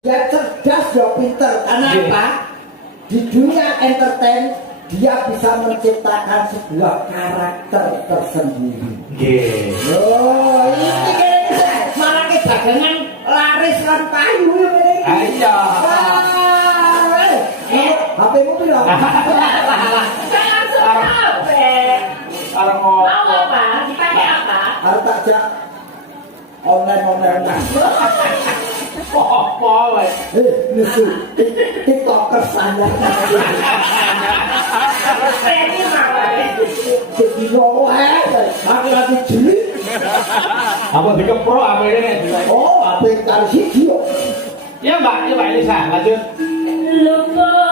Dia cerdas, dia pinter. Karena apa? Di dunia entertain dia bisa menciptakan sebuah karakter tersendiri. Oh, ini malah ke dagangan laris lan payu ini. Iya. HP-mu piro? Arep Mau apa? Dipakai apa? Arep tak jak online. apa wae. Nesu TikToker saya. Ini mau. Jadi loe, aku lagi jeli. Apa dikeprok apa ini? Oh, apa yang kali siji yo. Ya Mbak Elisa, lanjut. Lupa